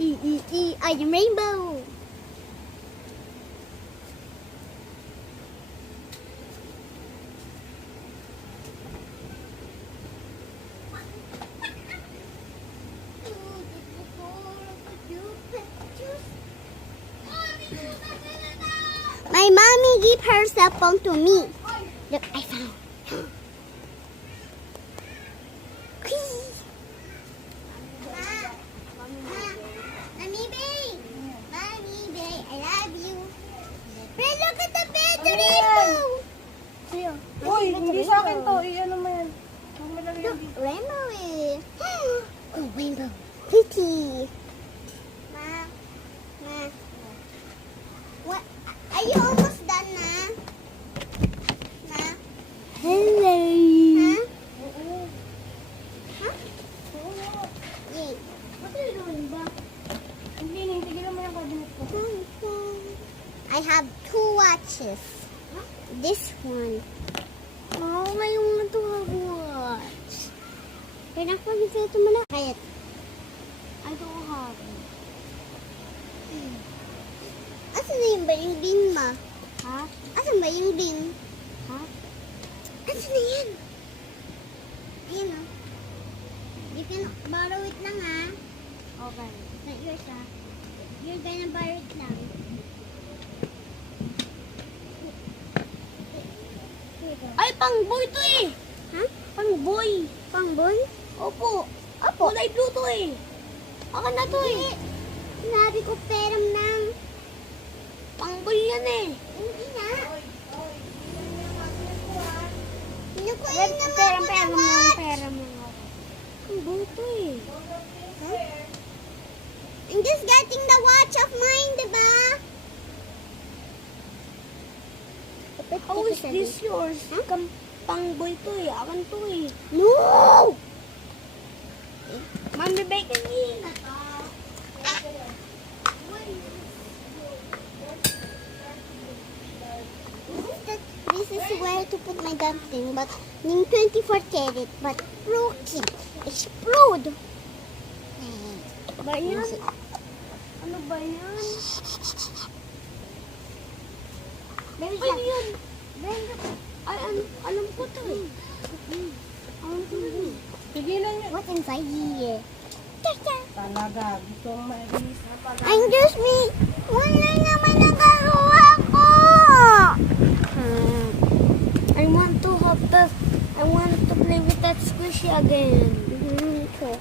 I am rainbow. My mommy gave her cell phone to me. Look, I found. Mommy Bay, I love you. But look at the bed, the rainbow. Uy, hindi sa akin to. Ano mo yan? Look, rainbow is. Oh, rainbow. Pretty. Ma. What? Are you almost done, Ma? Hello. Huh? Huh? Yay. What are you doing, ba? Hindi, tigilan mo yung cabinet ko. I have 2 watches. This one. Oh, ngayong na to watch. Kaya nakapag-isa mo na. Kaya. I don't have it. Asan na yung ba yung din, Ma? Ha? Asan ba yung din? Ha? Asan na yan? Ayan, oh. You can borrow it lang, ha? Okay. It's not yours, ha? You're gonna borrow it lang. Ay, pang-boy to eh! Ha? Pang-boy! Pangboy? Opo! Kulay blue to eh! Akan na to eh! Sinabi ko peram ng... Pang-boy yan eh! Hindi na. Hindi ko Red, yun pera naman mo. watch. Pang-boy to eh! Huh? I'm just getting the watch of mine, diba? How is this yours? Pang-boy to eh! Akan to eh! No! Mami, bacon me! This is where to put my dumpling, but in 24 karat, but broken. Explode! Ba yan? Ano ba yan? Baby, Ay, yan! Ay, alam ko to eh! Alam ko yun. Tigilan niyo. what's inside here? Cha-cha! Talaga, gusto kong ma-release na pala. Excuse me! Wala naman nagawa ko! I want to have the... I want to play with that squishy again. Okay.